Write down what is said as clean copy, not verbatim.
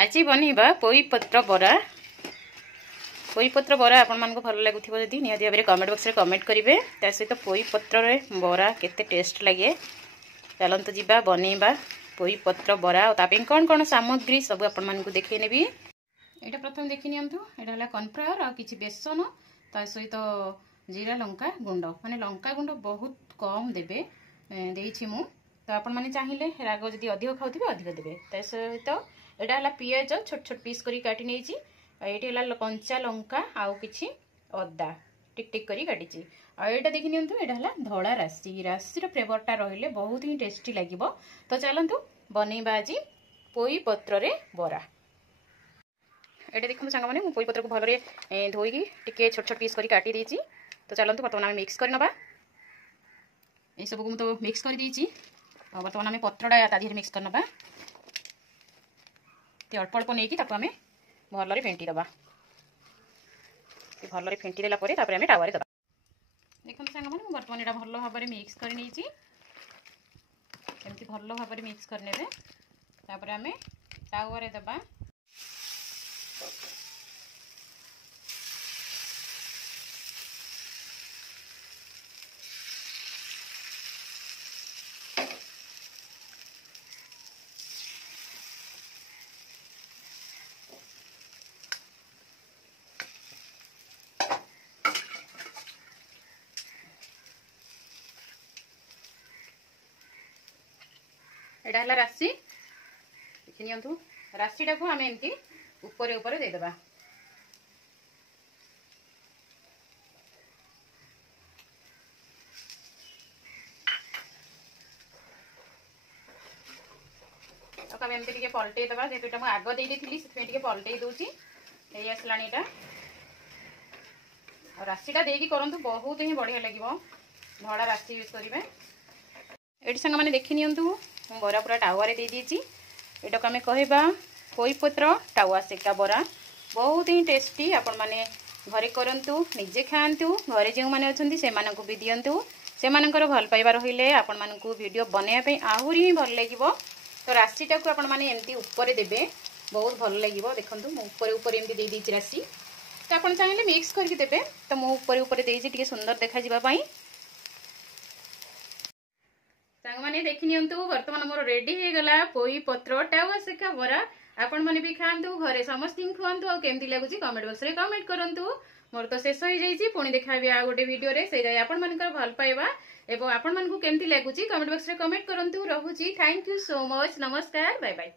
आज बनइबा पोई पत्र बरा। पोई पत्र बरा आपण मानको भल लागुथिबो जदी निहाती भाबरे कमेंट बॉक्स रे कमेंट करिवे। ता सहित पोई पत्र रे बरा केते टेस्ट लागे चलंतु जीबा बनइबा पोई पत्र बरा। और तापे कोन कोन सामग्री सब आपण मानको देखै नेबी। एटा प्रथम देखि नियंतु। एटा हला कॉर्नफ्लावर आ किछि बेसन ता सहित जीरा लंका गुंड माने लंका गुंड बहुत कम देबे देइछि मु। तो आपण माने चाहिए राग जदि अधिक खाउथिबे अधिक देबे। ता सहित एटा हला पियाज छोट छोट पीस करी काटी नेछि। एटी हला कंचा लंका आउ किछि अदा टिक टिक करी काटिछि। आ एटा देखि नियंतु एटा हला धोळा राशि राशि रो फ्लेवरटा रहिले बहुत ही टेस्टी लागिवो। तो चलंतु बनेइबा आज पोई पत्र रे बरा। एटा देखंतु संग माने मु पोई पत्र को भलरे धोई टिके छोट छोट पीस करी काटी देछि। तो चलंतु बर्तमान हम मिक्स करनबा। ए सब को मु तो मिक्स कर देछि। आ बर्तमान हम पत्रडा ता धीरे मिक्स करनबा। ते अल्प अल्प नेकी ताको हमें भलरे फेंटी दबा। भलरे फेंटी देला परे तापर हमें टावा रे दबा। देखन संग माने बर्तमान एटा भलो भाबरे मिक्स कर नेछि। एमति भलो भाबरे मिक्स कर नेबे। तापर हमें टावा रे दबा। एटा हला राशि देखि नियंतु। राशिटा को हमें एमती ऊपर ऊपर दे देबा। तो हम एमती टिके पलटै देबा। जेतुटा म आगो देई देथिली सेते टिके पलटै दोची। एई आसलानी एटा। और राशिटा देकी करंतु बहुत ही बढ़िया लागिवो। धड़ा राशि यूज करिवे। एटी संग माने देखि नियंतु बरा पूरा टावा रे दे दीची। एटा को हमें कहबा पोई पत्र टावा सेका बरा। बहुत ही टेस्टी। आपण माने घरे करंतु निजे खांतु। घरे जे माने अछंती से मानकु भी दियंतु। से मानकर भल पाइबा रहिले आपण मानकु वीडियो बनाया पे आहुरी ही भल लागिवो। तो राशिटा को आपण माने एमती ऊपर देबे बहुत भल लागिवो। देखंतु मु ऊपर ऊपर एमती दे दीची राशि। तो आपण चाहिले मिक्स करके देबे। तो मु ऊपर ऊपर देइची टिके सुंदर देखा जिबा पई। सांग माने देखि नियंतु वर्तमान मोर रेडी हे गला पोई पत्र टावा सेका बरा। आपण माने भी खांतु घरे समस्त खुआंतु। आ केमती लागुची कमेंट बॉक्स रे कमेंट करंतु। मोर तो शेष हो जाइची। पुणी देखाबी आ गोटे वीडियो रे से जाय आपण मानकर भल पाइबा एवं आपण मानकु केमती लागुची कमेंट बॉक्स रे कमेंट करंतु। रहूची थैंक यू सो मच। नमस्कार बाय बाय।